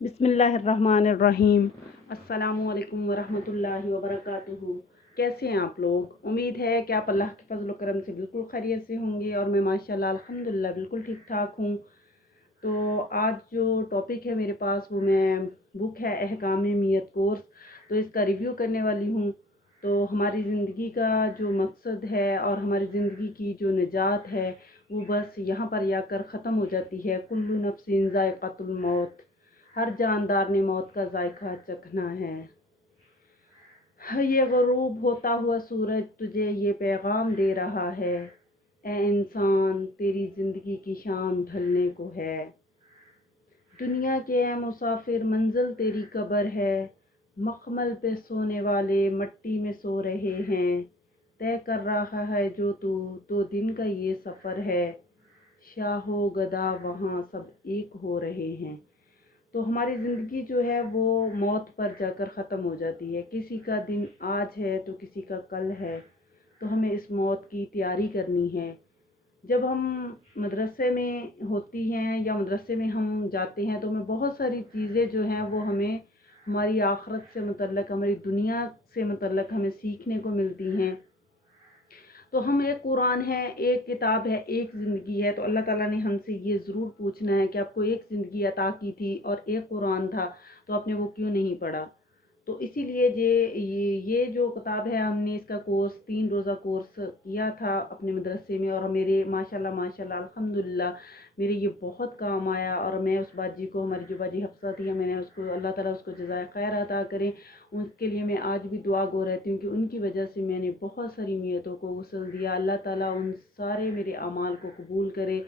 बिस्मिल्लाहिर्रहमानिर्रहीम। अस्सलामु अलैकुम वरहमतुल्लाहि वबरकातुहू। कैसे हैं आप लोग? उम्मीद है कि आप अल्लाह के फजल करम से बिल्कुल खैरियत से होंगे और मैं माशाल्लाह अल्हम्दुलिल्लाह बिल्कुल ठीक ठाक हूँ। तो आज जो टॉपिक है मेरे पास वो मैं बुक है अहकाम मियत कोर्स, तो इसका रिव्यू करने वाली हूँ। तो हमारी ज़िंदगी का जो मकसद है और हमारी ज़िंदगी की जो निजात है वो बस यहाँ पर आकर ख़त्म हो जाती है। कुल्लु नफ्सिन ज़ाइक़ातुल मौत, हर जानदार ने मौत का जायका चखना है। ये ग़ुरूब होता हुआ सूरज तुझे ये पैगाम दे रहा है, ए इंसान तेरी ज़िंदगी की शाम ढलने को है। दुनिया के ए मुसाफिर मंजिल तेरी कब्र है, मखमल पे सोने वाले मट्टी में सो रहे हैं। तय कर रहा है जो तू तो दिन का ये सफ़र है, शाहो गदा वहाँ सब एक हो रहे हैं। तो हमारी ज़िंदगी जो है वो मौत पर जाकर ख़त्म हो जाती है। किसी का दिन आज है तो किसी का कल है, तो हमें इस मौत की तैयारी करनी है। जब हम मदरसे में होती हैं या मदरसे में हम जाते हैं तो हमें बहुत सारी चीज़ें जो हैं वो हमें हमारी आखिरत से मुतल्लक़, हमारी दुनिया से मुतल्लक़ हमें सीखने को मिलती हैं। तो हम एक कुरान है, एक किताब है, एक ज़िंदगी है, तो अल्लाह ताला ने हमसे ये ज़रूर पूछना है कि आपको एक ज़िंदगी अता की थी और एक कुरान था, तो आपने वो क्यों नहीं पढ़ा। तो इसीलिए ये जो किताब है हमने इसका कोर्स 3 रोज़ा कोर्स किया था अपने मदरसे में, और मेरे माशाल्लाह माशाल्लाह अल्हम्दुलिल्लाह मेरे ये बहुत काम आया। और मैं उस बाजी को, हमारी जो बाजी हफ्सा थी, मैंने उसको, अल्लाह ताला उसको जज़ाए खैर अता करे, उसके लिए मैं आज भी दुआ गो रहती हूँ कि उनकी वजह से मैंने बहुत सारी नियतों को वसल दिया। अल्लाह ताला उन सारे मेरे अमाल को कबूल करे।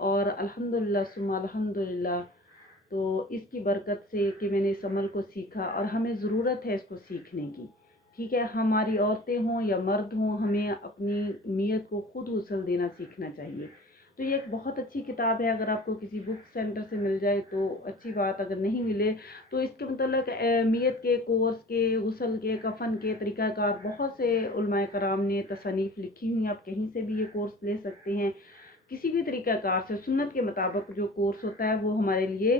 और अल्हम्दुलिल्लाह सुम्मा अल्हम्दुलिल्लाह, तो इसकी बरकत से कि मैंने इस अमल को सीखा और हमें ज़रूरत है इसको सीखने की। ठीक है, हमारी औरतें हों या मर्द हों, हमें अपनी नीयत को खुद वसल देना सीखना चाहिए। तो ये एक बहुत अच्छी किताब है। अगर आपको किसी बुक सेंटर से मिल जाए तो अच्छी बात, अगर नहीं मिले तो इसके मतलब नीयत के कोर्स के, गुस्ल के, कफन के तरीक़ाकार बहुत से उलमाए कराम ने तसनीफ़ लिखी हुई हैं। आप कहीं से भी ये कोर्स ले सकते हैं, किसी भी तरीक़ाकार से सुन्नत के मुताबिक जो कोर्स होता है वो हमारे लिए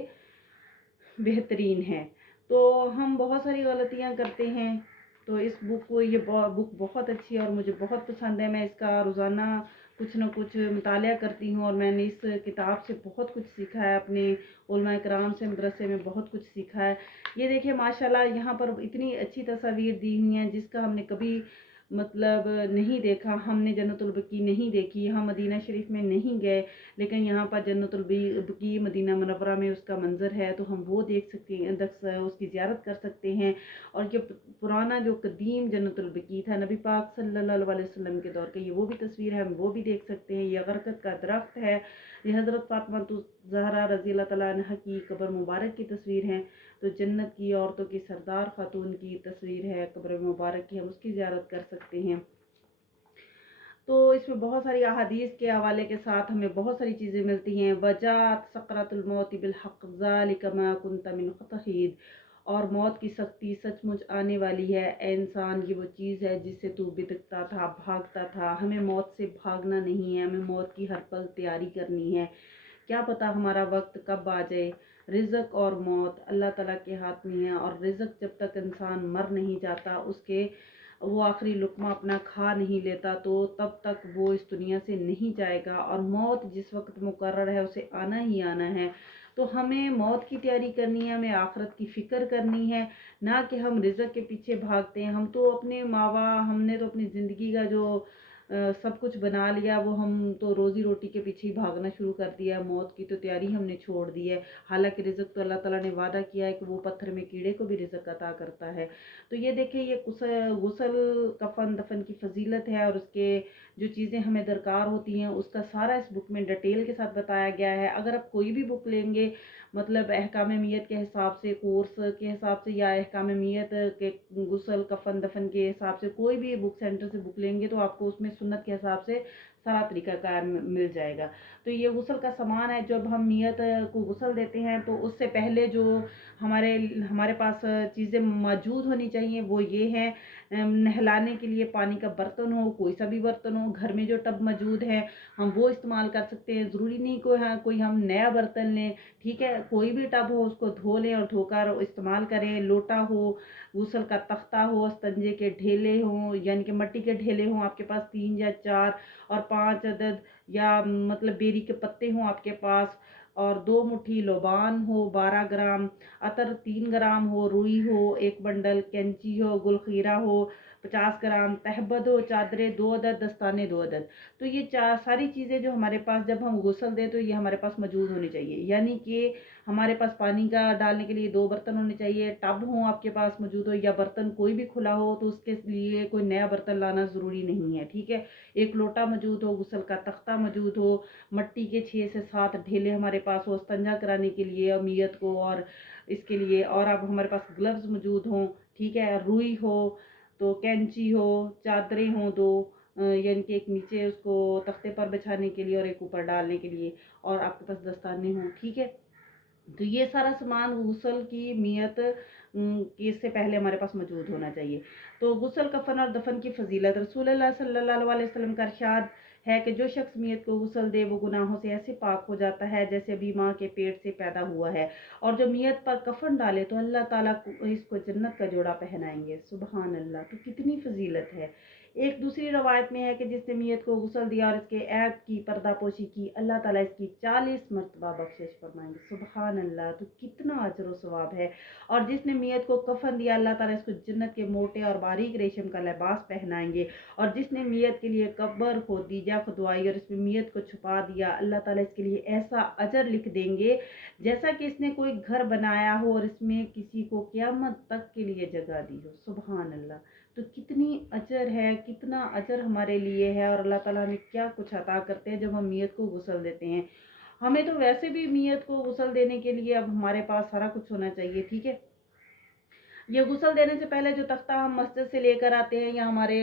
बेहतरीन है। तो हम बहुत सारी गलतियाँ करते हैं, तो इस बुक को, ये बुक बहुत अच्छी है और मुझे बहुत पसंद है। मैं इसका रोज़ाना कुछ न कुछ मुतालिया करती हूँ और मैंने इस किताब से बहुत कुछ सीखा है, अपने उलमाए कराम से, मदरसे में बहुत कुछ सीखा है। ये देखिए माशाल्लाह यहाँ पर इतनी अच्छी तस्वीर दी हुई हैं जिसका हमने कभी मतलब नहीं देखा। हमने जन्नतुल बकी नहीं देखी, हम मदीना शरीफ में नहीं गए, लेकिन यहाँ पर जन्नतुल बकी मदीना मुनव्वरा में उसका मंज़र है, तो हम वो देख सकते हैं, उसकी ज़ियारत कर सकते हैं। और जो पुराना जो कदीम जन्नतुल बकी था नबी पाक सल्लल्लाहु अलैहि वसल्लम के दौर का, ये वो भी तस्वीर है, हम वो भी देख सकते हैं। ये गरकत का दरख्त है, ये हज़रत फातिमा ज़हरा रज़ी अल्लाह तआला अन्हा की कब्र मुबारक की तस्वीर है। तो जन्नत की औरतों की सरदार खातून की तस्वीर है कब्र मुबारक की, हम उसकी ज़ियारत कर सकते हैं। तो इसमें बहुत सारी अहादीस के हवाले के साथ हमें बहुत सारी चीज़ें मिलती हैं। वजात सकरातुल मौत बिलहक़ ज़ालिका मा कुन्ता मिन तहीद, और मौत की सख्ती सचमुच आने वाली है। ए इंसान, ये वो चीज़ है जिससे तू बिदकता था, भागता था। हमें मौत से भागना नहीं है, हमें मौत की हर पल तैयारी करनी है। क्या पता हमारा वक्त कब आ जाए। रिज़्क़ और मौत अल्लाह ताला के हाथ में है, और रिज़्क़ जब तक इंसान मर नहीं जाता, उसके वो आखिरी लुक़मा अपना खा नहीं लेता, तो तब तक वो इस दुनिया से नहीं जाएगा। और मौत जिस वक्त मुकर्रर है उसे आना ही आना है। तो हमें मौत की तैयारी करनी है, हमें आखिरत की फ़िक्र करनी है, ना कि हम रिज़्क़ के पीछे भागते हैं। हम तो अपने मावा, हमने तो अपनी ज़िंदगी का जो सब कुछ बना लिया, वो हम तो रोज़ी रोटी के पीछे ही भागना शुरू कर दिया। मौत की तो तैयारी हमने छोड़ दी है। हालांकि रिज़्क़ तो अल्लाह ताला ने वादा किया है कि वो पत्थर में कीड़े को भी रिज़्क़ अता करता है। तो ये देखिए, ये गुस्ल, कफन दफन की फजीलत है, और उसके जो चीज़ें हमें दरकार होती हैं उसका सारा इस बुक में डिटेल के साथ बताया गया है। अगर आप कोई भी बुक लेंगे, मतलब अहकाम मियत के हिसाब से, कोर्स के हिसाब से, या अहकाम मियत के गुस्ल कफन दफन के हिसाब से, कोई भी बुक सेंटर से बुक लेंगे तो आपको उसमें सुन्नत के हिसाब से सारा तरीक़ाकार मिल जाएगा। तो ये गुस्ल का सामान है। जब हम नियत को गुस्ल देते हैं तो उससे पहले जो हमारे हमारे पास चीज़ें मौजूद होनी चाहिए वो ये हैं नहलाने के लिए पानी का बर्तन हो, कोई सा भी बर्तन हो, घर में जो टब मौजूद है हम वो इस्तेमाल कर सकते हैं। ज़रूरी नहीं कोई हम नया बर्तन लें, ठीक है, कोई भी टब हो उसको धो लें और धोकर इस्तेमाल करें। लोटा हो, गूसल का तख्ता हो, istंजे के ढेले हों, यानी कि मिट्टी के ढेले हों आपके पास 3 या 4 और 5 अदद, या मतलब बेरी के पत्ते हों आपके पास, और 2 मुट्ठी लोबान हो, 12 ग्राम अतर, 3 ग्राम हो, रुई हो 1 बंडल, कैंची हो, गुलखीरा हो 50 ग्राम, तहबद हो, चादरें 2 अदद, दस्ताने 2 अदद। तो ये सारी चीज़ें जो हमारे पास जब हम गुस्ल दें तो ये हमारे पास मौजूद होनी चाहिए। यानी कि हमारे पास पानी का डालने के लिए 2 बर्तन होने चाहिए, टब हो आपके पास मौजूद हो, या बर्तन कोई भी खुला हो तो उसके लिए कोई नया बर्तन लाना ज़रूरी नहीं है, ठीक है। एक लोटा मौजूद हो, गुस्ल का तख्ता मौजूद हो, मिट्टी के 6 से 7 ढेले हमारे पास हो इस्तिंजा कराने के लिए अमियत को और इसके लिए, और अब हमारे पास ग्लव्स मौजूद हों, ठीक है, रुई हो, तो कैंची हो, चादरें हों 2, यानी कि एक नीचे उसको तख्ते पर बिछाने के लिए और एक ऊपर डालने के लिए, और आपके पास दस्ताने हों, ठीक है। तो ये सारा सामान गुस्ल की नियत इससे पहले हमारे पास मौजूद होना चाहिए। तो गुस्ल, कफन और दफन की फजीलत, रसूलुल्लाह सल्लल्लाहु अलैहि वसल्लम का इरशाद है कि जो शख्स मियत को गुस्ल दे वो गुनाहों से ऐसे पाक हो जाता है जैसे अभी माँ के पेट से पैदा हुआ है, और जो मियत पर कफन डाले तो अल्लाह ताला इसको जन्नत का जोड़ा पहनाएंगे। सुबहान अल्लाह, तो कितनी फजीलत है। एक दूसरी रवायत में है कि जिसने मियत को गुस्ल दिया और इसके ऐब की पर्दापोशी की, अल्लाह ताला इसकी 40 मरतबा बख्शिश फरमाएंगे। सुबहान अल्लाह, तो कितना अजर व सवाब है। और जिसने मियत को कफन दिया, अल्लाह ताला इसको जन्नत के मोटे और बारीक रेशम का लिबास पहनाएंगे। और जिसने मियत के लिए कब्र खोदी या खुदवाई और इसमें मियत को छुपा दिया, अल्लाह ताला इसके लिए ऐसा अजर लिख देंगे जैसा कि इसने कोई घर बनाया हो और इसमें किसी को क़यामत तक के लिए जगह दी हो। सुबहान अल्लाह, तो कितनी अजर है, कितना अजर हमारे लिए है, और अल्लाह ताला हमें क्या कुछ अता करते हैं जब हम मियत को गुस्ल देते हैं। हमें तो वैसे भी मियत को गुस्ल देने के लिए अब हमारे पास सारा कुछ होना चाहिए, ठीक है। ये गुस्ल देने से पहले जो तख्ता हम मस्जिद से लेकर आते हैं या हमारे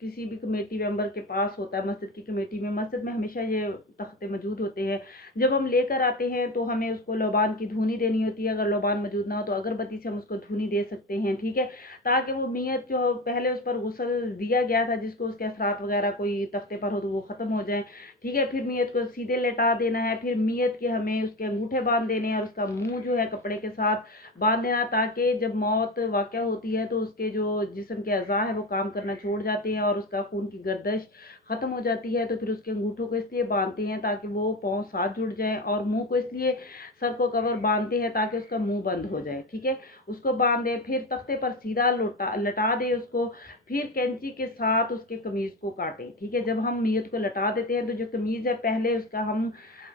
किसी भी कमेटी मेंबर के पास होता है, मस्जिद की कमेटी में, मस्जिद में हमेशा ये तख्ते मौजूद होते हैं। जब हम लेकर आते हैं तो हमें उसको लोबान की धुनी देनी होती है। अगर लोबान मौजूद ना हो तो अगरबत्ती से हम उसको धुनी दे सकते हैं, ठीक है, ताकि वो मियत जो पहले उस पर गुस्ल दिया गया था जिसको उसके असरात वगैरह कोई तख्ते पर हो तो वो ख़त्म हो जाए, ठीक है। फिर मियत को सीधे लेटा देना है, फिर मियत के हमें उसके अंगूठे बांध देने हैं और उसका मुँह जो है कपड़े के साथ बांध देना, ताकि जब मौत वाक़या होती है तो उसके जो जिस्म के अज़ा है वो काम करना छोड़ जाते हैं और उसका खून की गर्दिश ख़त्म हो जाती है। तो फिर उसके अंगूठों को इसलिए बांधते हैं ताकि वो पाँव साथ जुड़ जाएं, और मुंह को इसलिए सर को कवर बांधते हैं ताकि उसका मुंह बंद हो जाए, ठीक है। उसको बांध दें, फिर तख्ते पर सीधा लटा दें उसको, फिर कैंची के साथ उसके कमीज़ को काटें, ठीक है। जब हम नियत को लटा देते हैं तो जो कमीज़ है पहले उसका हम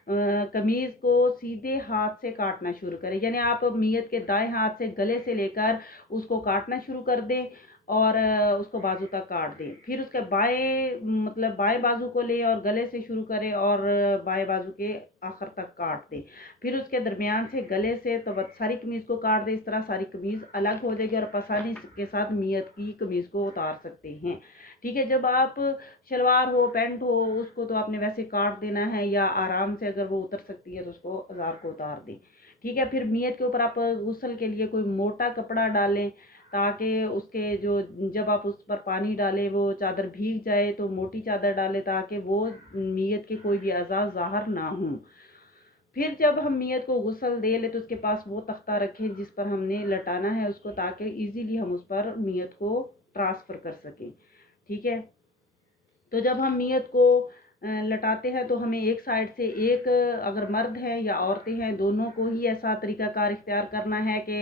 कमीज़ को सीधे हाथ से काटना शुरू करें, यानी आप नियत के दाएं हाथ से गले से लेकर उसको काटना शुरू कर दें और उसको बाजू तक काट दें। फिर उसके बाएं बाजू को लें और गले से शुरू करें और बाएं बाजू के आखिर तक काट दें। फिर उसके दरमियान से गले से तो सारी कमीज़ को काट दें। इस तरह सारी कमीज़ अलग हो जाएगी और आसानी के साथ नियत की कमीज़ को उतार सकते हैं, ठीक है। जब आप शलवार हो, पैंट हो, उसको तो आपने वैसे काट देना है, या आराम से अगर वो उतर सकती है तो उसको अज़ार को उतार दें, ठीक है। फिर नियत के ऊपर आप गुस्ल के लिए कोई मोटा कपड़ा डालें ताकि उसके जो जब आप उस पर पानी डालें वो चादर भीग जाए, तो मोटी चादर डालें ताकि वो नियत के कोई भी अज़ा ज़ाहिर ना हों। फिर जब हम नियत को गुस्ल दे ले तो उसके पास वो तख्ता रखें जिस पर हमने लटाना है उसको, ताकि इजीली हम उस पर नियत को ट्रांसफ़र कर सकें, ठीक है। तो जब हम नियत को लटाते हैं तो हमें एक साइड से एक, अगर मर्द है या औरतें हैं दोनों को ही ऐसा तरीकाकार इख्तियार करना है कि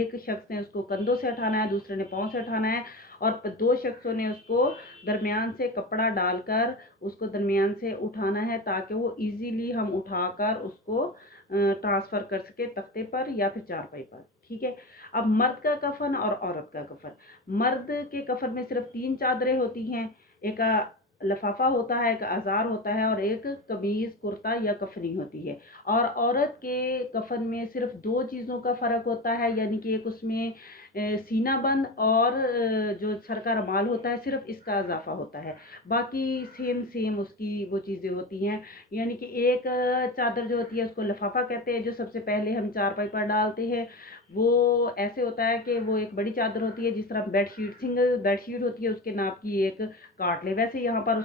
एक शख्स ने उसको कंधों से उठाना है, दूसरे ने पाँव से उठाना है, और 2 शख्सों ने उसको दरमियान से कपड़ा डालकर उसको दरमियान से उठाना है ताकि वो इजीली हम उठाकर उसको ट्रांसफ़र कर सके तख्ते पर या फिर चारपाई पर, ठीक है। अब मर्द का कफन और औरत का कफन। मर्द के कफन में सिर्फ 3 चादरें होती हैं, एक लफाफा होता है, एक अज़ार होता है और एक कमीज़ कुर्ता या कफनी होती है। और औरत के कफन में सिर्फ़ 2 चीज़ों का फ़र्क होता है, यानी कि एक उसमें सीना बंद और जो सर का रुमाल होता है, सिर्फ़ इसका इज़ाफ़ा होता है। बाकी सेम उसकी वो चीज़ें होती हैं। यानी कि एक चादर जो होती है उसको लफाफा कहते हैं, जो सबसे पहले हम चारपाई पर डालते हैं। वो ऐसे होता है कि वो एक बड़ी चादर होती है, जिस तरह बेडशीट सिंगल बेडशीट होती है उसके नाप की एक काट लें। वैसे यहाँ पर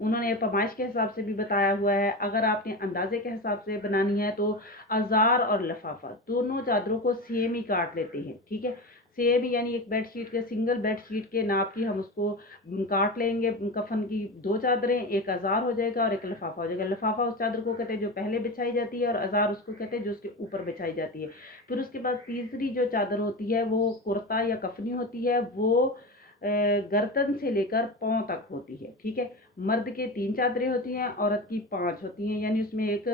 उन्होंने पैमाइश के हिसाब से भी बताया हुआ है। अगर आपने अंदाजे के हिसाब से बनानी है तो अज़ार और लफाफा दोनों चादरों को सेम ही काट लेते हैं, ठीक है। सेम यानी एक बेडशीट के सिंगल बेडशीट के नाप की हम उसको काट लेंगे। कफन की 2 चादरें, एक अज़ार हो जाएगा और एक लफाफा हो जाएगा। लफाफा उस चादर को कहते हैं जो पहले बिछाई जाती है और अज़ार उसको कहते हैं जो उसके ऊपर बिछाई जाती है। फिर उसके बाद तीसरी जो चादर होती है वो कुर्ता या कफनी होती है। वो गर्दन से लेकर पाँव तक होती है, ठीक है। मर्द के 3 चादरें होती हैं, औरत की 5 होती हैं, यानी उसमें एक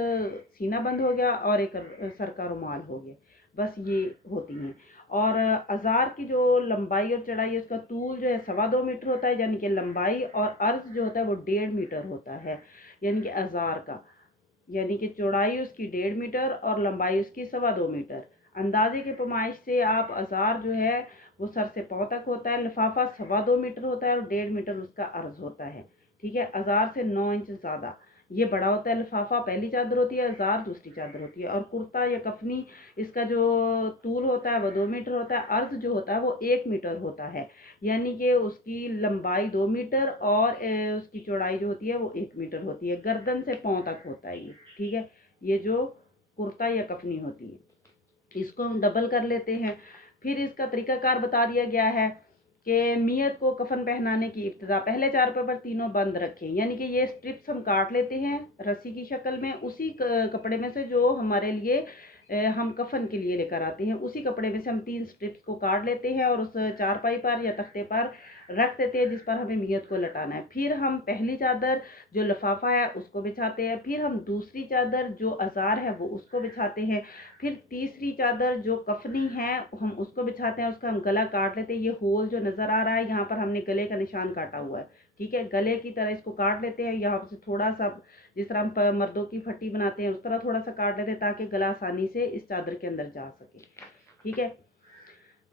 सीना बंद हो गया और एक सर का रुमाल हो गया, बस ये होती हैं। और अज़ार की जो लंबाई और चौड़ाई है, उसका तूल जो है 2.25 मीटर होता है, यानी कि लंबाई, और अर्ज जो होता है वो 1.5 मीटर होता है, यानी कि अज़ार का। यानी कि चौड़ाई उसकी 1.5 मीटर और लंबाई उसकी 2.25 मीटर। अंदाजे के पैमाइश से आप अज़ार जो है वो सर से पाँव तक होता है, लिफाफा 2.25 मीटर होता है और 1.5 मीटर उसका अर्ज होता है, ठीक है। अज़ार से 9 इंच ज़्यादा ये बड़ा होता है। लिफाफा पहली चादर होती है, अज़ार दूसरी चादर होती है। और कुर्ता या कफनी, इसका जो तूल होता है वो 2 मीटर होता है, अर्ज जो होता है वो 1 मीटर होता है, यानी कि उसकी लंबाई 2 मीटर और उसकी चौड़ाई जो होती है वो 1 मीटर होती है। गर्दन से पाँव तक होता है ये, ठीक है। ये जो कुर्ता या कफनी होती है, इसको हम डबल कर लेते हैं। फिर इसका तरीकाकार बता दिया गया है कि मियत को कफन पहनाने की इब्तिदा पहले चारपाई पर तीनों बंद रखें, यानी कि ये स्ट्रिप्स हम काट लेते हैं रस्सी की शक्ल में, उसी कपड़े में से जो हमारे लिए हम कफन के लिए लेकर आते हैं, उसी कपड़े में से हम 3 स्ट्रिप्स को काट लेते हैं और उस चारपाई पर या तख्ते पर रख देते हैं जिस पर हमें मियत को लटाना है। फिर हम पहली चादर जो लिफाफा है उसको बिछाते हैं, फिर हम दूसरी चादर जो अज़ार है वो उसको बिछाते हैं, फिर तीसरी चादर जो कफनी है हम उसको बिछाते हैं, उसका हम गला काट लेते हैं। ये होल जो नज़र आ रहा है यहाँ पर हमने गले का निशान काटा हुआ है, ठीक है। गले की तरह इसको काट लेते हैं, यहाँ से थोड़ा सा, जिस तरह हम मर्दों की फट्टी बनाते हैं उस तरह थोड़ा सा काट लेते हैं ताकि गला आसानी से इस चादर के अंदर जा सके, ठीक है।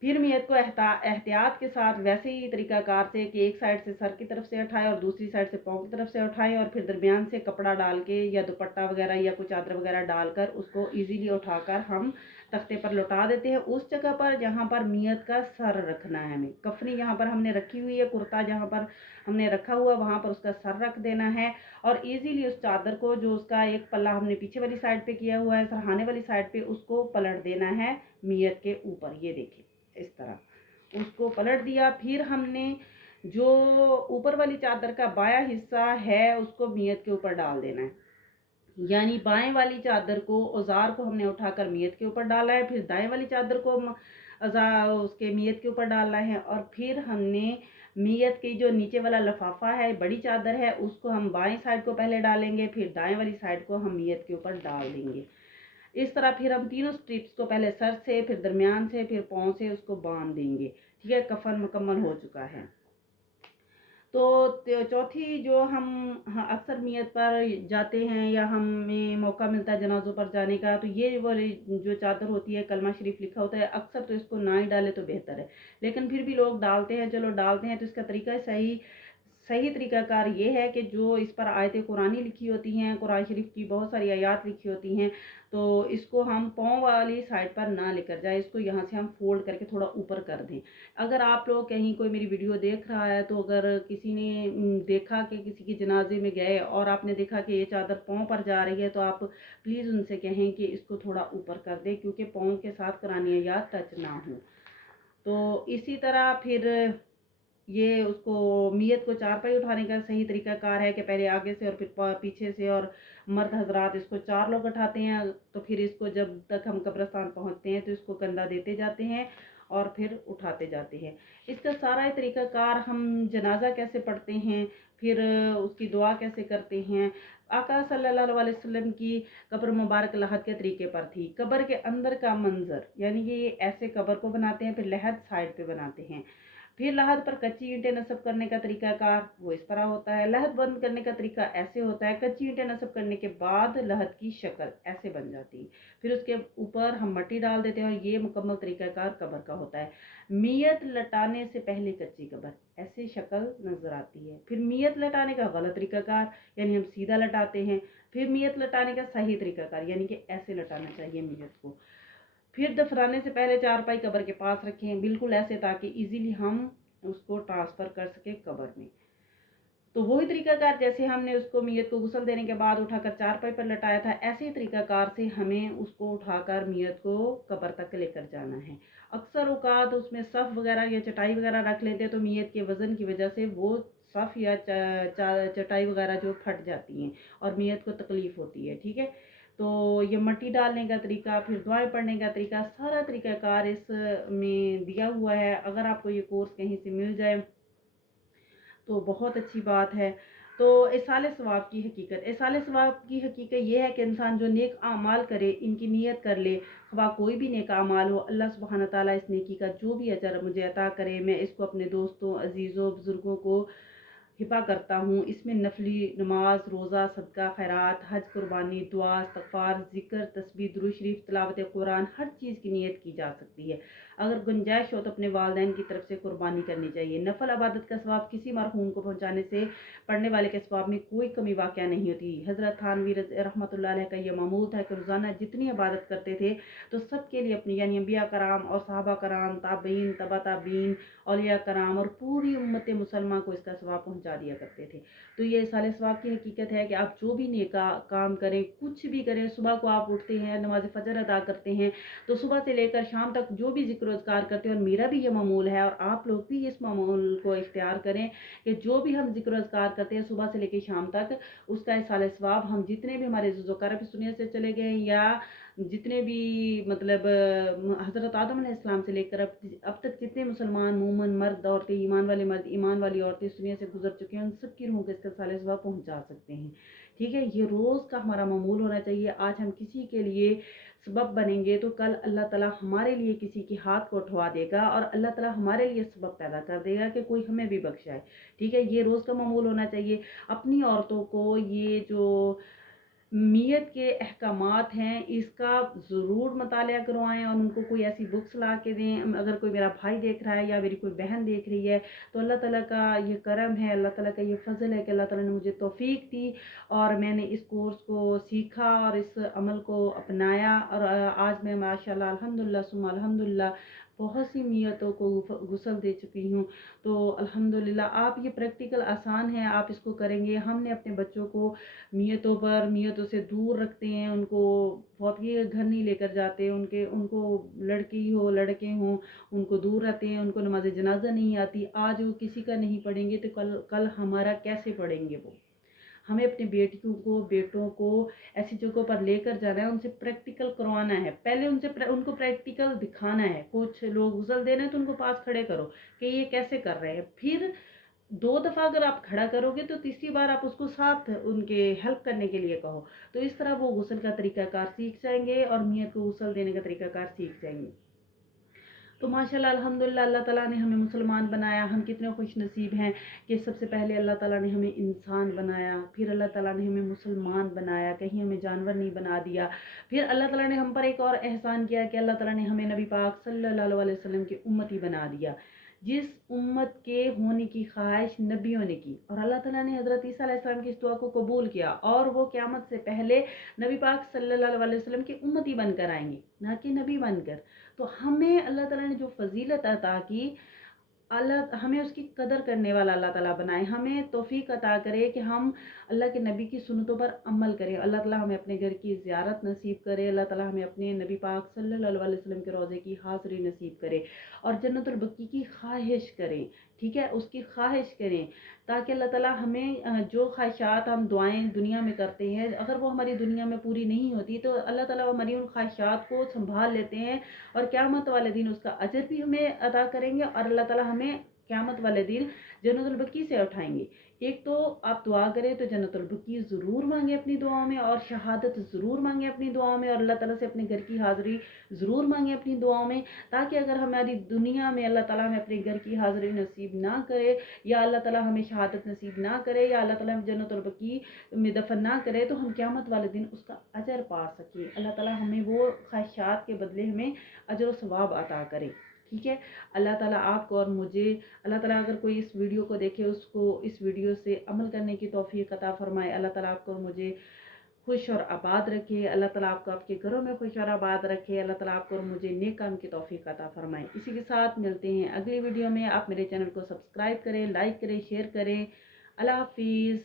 फिर मियत को एहतियात के साथ वैसे ही तरीकाकार से कि एक साइड से सर की तरफ से उठाएं और दूसरी साइड से पाँव की तरफ से उठाएं, और फिर दरमियान से कपड़ा डाल के या दुपट्टा वगैरह या कोई चादर वगैरह डालकर उसको इजीली उठाकर हम तख्ते पर लौटा देते हैं, उस जगह पर जहाँ पर मियत का सर रखना है हमें। कफनी जहाँ पर हमने रखी हुई है, कुर्ता जहाँ पर हमने रखा हुआ वहाँ पर उसका सर रख देना है, और इजीली उस चादर को जो उसका एक पल्ला हमने पीछे वाली साइड पे किया हुआ है सरहाने वाली साइड पे, उसको पलट देना है मियत के ऊपर। ये देखिए इस तरह उसको पलट दिया। फिर हमने जो ऊपर वाली चादर का बायां हिस्सा है उसको मियत के ऊपर डाल देना है, यानी बाएं वाली चादर को, औजार को हमने उठाकर मियत के ऊपर डाला है, फिर दाएं वाली चादर को उसके मियत के ऊपर डालना है, और फिर हमने मियत की जो नीचे वाला लफाफा है, बड़ी चादर है, उसको हम बाएं साइड को पहले डालेंगे, फिर दाएं वाली साइड को हम मियत के ऊपर डाल देंगे। इस तरह फिर हम तीनों स्ट्रिप्स को पहले सर से, फिर दरमियान से, फिर पाँव से उसको बांध देंगे, ठीक है। कफन मुकम्मल हो चुका है। तो चौथी जो हम अक्सर मियत पर जाते हैं या हमें मौका मिलता है जनाजों पर जाने का, तो ये वाली जो चादर होती है कलमा शरीफ लिखा होता है, अक्सर तो इसको ना ही डाले तो बेहतर है, लेकिन फिर भी लोग डालते हैं। चलो डालते हैं, तो इसका तरीका सही तरीकाकार ये है कि जो इस पर आयतें कुरानी लिखी होती हैं, कुरान शरीफ की बहुत सारी आयत लिखी होती हैं, तो इसको हम पाँव वाली साइड पर ना लेकर जाए, इसको यहाँ से हम फोल्ड करके थोड़ा ऊपर कर दें। अगर आप लोग कहीं कोई मेरी वीडियो देख रहा है, तो अगर किसी ने देखा कि किसी की जनाजे में गए और आपने देखा कि ये चादर पाँव पर जा रही है, तो आप प्लीज़ उनसे कहें कि इसको थोड़ा ऊपर कर दें, क्योंकि पाँव के साथ कुरानी आयत टच ना हो। तो इसी तरह फिर ये उसको मियत को चारपाई उठाने का सही तरीकाकार है कि पहले आगे से और फिर पीछे से, और मर्द हजरात इसको 4 लोग उठाते हैं। तो फिर इसको जब तक हम कब्रिस्तान पहुंचते हैं तो इसको कंधा देते जाते हैं और फिर उठाते जाते हैं। इसका सारा तरीकाकार, हम जनाजा कैसे पढ़ते हैं, फिर उसकी दुआ कैसे करते हैं, आका सल्लल्लाहु अलैहि वसल्लम की कब्र मुबारक लहद के तरीके पर थी। कब्र के अंदर का मंजर, यानी कि ये ऐसे कब्र को बनाते हैं, फिर लहद साइड पे बनाते हैं। फिर लहद पर कच्ची ईंटें नस्ब करने का तरीकाकार वो इस तरह होता है। लहद बंद करने का तरीका ऐसे होता है, कच्ची ईंटें नस्ब करने के बाद लहद की शक्ल ऐसे बन जाती है, फिर उसके ऊपर हम मिट्टी डाल देते हैं और ये मुकम्मल तरीकाकार कब्र का होता है। मियत लटाने से पहले कच्ची कब्र ऐसे शक्ल नजर आती है। फिर मियत लटाने का गलत तरीकाकार, यानी हम सीधा लटाते हैं। फिर मियत लटाने का सही तरीकाकार, यानी कि ऐसे लटाना चाहिए मियत को। फिर दफनाने से पहले चारपाई कब्र के पास रखें, बिल्कुल ऐसे, ताकि इजीली हम उसको ट्रांसफ़र कर सके कब्र में। तो वही तरीकाकार जैसे हमने उसको मियत को गुस्ल देने के बाद उठाकर चारपाई पर लटाया था, ऐसे ही तरीकाकार से हमें उसको उठाकर मियत को कब्र तक लेकर जाना है। अक्सर औकात उसमें सफ़ वगैरह या चटाई वगैरह रख लेते हैं, तो मियत के वज़न की वजह से वो सफ़ या चटाई वगैरह जो फट जाती हैं और मियत को तकलीफ़ होती है। ठीक है, तो ये मिट्टी डालने का तरीका, फिर दुआएं पढ़ने का तरीका, सारा तरीकाकार इस में दिया हुआ है। अगर आपको ये कोर्स कहीं से मिल जाए तो बहुत अच्छी बात है। तो इसाले सवाब की हकीकत, इसाले सवाब की हकीकत ये है कि इंसान जो नेक आमाल करे, इनकी नीयत कर ले, खवा कोई भी नेक आमाल हो, अल्लाह सुब्हान ताला इस नेकी का जो भी अजर मुझे अता करे, मैं इसको अपने दोस्तों, अजीज़ों, बुज़ुर्गों को हिबा करता हूँ। इसमें नफली नमाज, रोज़ा, सदका, खैरात, हज, कुर्बानी, दुआ, इस्तग़फ़ार, ज़िक्र, तस्बीह, दुरूद शरीफ, तिलावत कुरान, हर चीज़ की नीयत की जा सकती है। अगर गुंजाइश हो तो अपने वालिदैन की तरफ से कुर्बानी करनी चाहिए। नफल इबादत का सवाब किसी मरहूम को पहुँचाने से पढ़ने वाले के सवाब में कोई कमी वाक़या नहीं होती। हज़रत थानवी रहमतुल्लाह अलैह का यह मामूल था कि रोज़ाना जितनी इबादत करते थे तो सबके लिए अपनी, यानी अंबिया कराम और सहाबा कराम, ताबईन, तबा ताबीन, औलिया कराम और पूरी उम्मत मुसलमान को इसका सवाब पहुंचा दिया करते थे। तो ये साले सवाब की हकीकत है कि आप जो भी नेका काम करें, कुछ भी करें, सुबह को आप उठते हैं, नमाज फजर अदा करते हैं, तो सुबह से लेकर शाम तक जो भी जिक्र अज़कार करते हैं, और मेरा भी ये मामूल है और आप लोग भी इस मामूल को इख्तियार करें कि जो भी हम जिक्र अज़कार करते हैं सुबह से लेकर शाम तक, उसका साले सवाब हम जितने भी हमारे ज़ुज़ोकार इस दुनिया से चले गए, या जितने भी मतलब हज़रत आदम अलैहिस्सलाम से लेकर अब तक जितने मुसलमान मोमिन मर्द औरतें, ईमान वाले मर्द, ईमान वाली औरतें इस दुनिया से गुजर चुके हैं, उन सब की रूह को इसका साले सवाब पहुंचा सकते हैं। ठीक है, ये रोज़ का हमारा मामूल होना चाहिए। आज हम किसी के लिए सबब बनेंगे तो कल अल्लाह ताला हमारे लिए किसी की हाथ को उठवा देगा, और अल्लाह ताला हमारे लिए सबब पैदा कर देगा कि कोई हमें भी बख्शाए। ठीक है, ये रोज़ का मामूल होना चाहिए। अपनी औरतों को ये जो मियत के अहकामात हैं, इसका ज़रूर मतालिया करवाएँ और उनको कोई ऐसी बुक्स ला के दें। अगर कोई मेरा भाई देख रहा है या मेरी कोई बहन देख रही है, तो अल्लाह ताला का ये करम है, अल्लाह ताला का ये फ़ज़ल है कि अल्लाह ताला ने मुझे तौफ़ीक दी और मैंने इस कोर्स को सीखा और इस अमल को अपनाया, और आज मैं माशाअल्लाह अल्हम्दुलिल्लाह सुम्मा अल्हम्दुलिल्लाह बहुत सी नियतों को गुस्ल दे चुकी हूँ। तो अल्हम्दुलिल्लाह आप ये प्रैक्टिकल आसान है, आप इसको करेंगे। हमने अपने बच्चों को नियतों से दूर रखते हैं, उनको बहुत ये घर नहीं लेकर जाते, उनको लड़की हो लड़के हों, उनको दूर रहते हैं, उनको नमाज जनाजा नहीं आती। आज वो किसी का नहीं पढ़ेंगे तो कल कल हमारा कैसे पढ़ेंगे वो। हमें अपनी बेटियों को, बेटों को ऐसी जगहों पर लेकर जाना है, उनसे प्रैक्टिकल करवाना है। पहले उनको प्रैक्टिकल दिखाना है। कुछ लोग गुस्ल दे रहे हैं तो उनको पास खड़े करो कि ये कैसे कर रहे हैं। फिर 2 दफ़ा अगर आप खड़ा करोगे तो तीसरी बार आप उसको साथ उनके हेल्प करने के लिए कहो। तो इस तरह वो गुस्ल का तरीकाकार सीख जाएंगे और मियत को गुस्ल देने का तरीकाकार सीख जाएंगे। तो माशाल्लाह अल्हम्दुलिल्लाह अल्लाह ताला ने हमें मुसलमान बनाया। हम कितने खुश नसीब हैं कि सबसे पहले अल्लाह ताला ने हमें इंसान बनाया, फिर अल्लाह ताला ने हमें मुसलमान बनाया, कहीं हमें जानवर नहीं बना दिया। फिर अल्लाह ताला ने हम पर एक और एहसान किया कि अल्लाह ताला ने हमें नबी पाक सल्लल्लाहु अलैहि वसल्लम की उम्मती बना दिया, जिस उम्मत के होने की ख्वाहिश नबियों ने की, और अल्लाह ताला ने हज़रत ईसा अलैहिस्सलाम की इस दुआ को कबूल किया, और वो क़यामत से पहले नबी पाक सल्लल्लाहु अलैहि वसल्लम की उम्मती बनकर आएंगे, ना कि नबी बनकर। तो हमें अल्लाह ताला ने जो फ़ज़ीलत अता की, अल्लाह हमें उसकी कदर करने वाला अल्लाह ताला बनाए। हमें तौफ़ीक अता करे कि हम अल्लाह के नबी की सुन्नतों पर अमल करें। अल्लाह ताला हमें अपने घर की ज़ियारत नसीब करे। अल्लाह ताला हमें अपने नबी पाक सल्लल्लाहु अलैहि वसल्लम के रोज़े की हाज़िरी नसीब करे और जन्नतुल बक़ी की ख़्वाहिश करें। ठीक है, उसकी ख़्वाहिश करें, ताकि अल्लाह ताला हमें जो ख्वाहिशात हम दुआएँ दुनिया में करते हैं, अगर वो हमारी दुनिया में पूरी नहीं होती तो अल्लाह ताला हमारी उन ख्वाहिशात को सँभाल लेते हैं, और क़यामत वाले दिन उसका अजर भी हमें अदा करेंगे, और अल्लाह ताला हमें क़यामत वाले दिन जन्नतुल बकी से उठाएंगे। एक तो आप दुआ करें तो जन्नतुल बकी ज़रूर मांगे अपनी दुआओं में, और शहादत ज़रूर मांगे अपनी दुआओं में, और अल्लाह ताला से अपने घर की हाज़िरी ज़रूर मांगे अपनी दुआओं में, ताकि अगर हमारी दुनिया में अल्लाह ताला हमें अपने घर की हाज़िरी नसीब ना करे, या अल्लाह ताला हमें शहादत नसीब ना करे, या अल्लाह ताला हमें जन्नतुल बकी में दफन ना करे, तो हम क़यामत वाले दिन उसका अजर पा सकें। अल्लाह ताला हमें वो ख्वाहिशात के बदले हमें अजर व सवाब अता करे। ठीक है, अल्लाह ताला आपको और मुझे, अल्लाह ताला अगर कोई इस वीडियो को देखे उसको इस वीडियो से अमल करने की तौफीक अता फरमाए। अल्लाह ताला आपको और मुझे खुश और आबाद रखे। अल्लाह ताला आपको आपके घरों में खुश और आबाद रखे। अल्लाह ताला आपको और मुझे नेक काम की तौफीक अता फरमाए। इसी के साथ मिलते हैं अगली वीडियो में। आप मेरे चैनल को सब्सक्राइब करें, लाइक करें, शेयर करें। अल्लाह हाफिज़।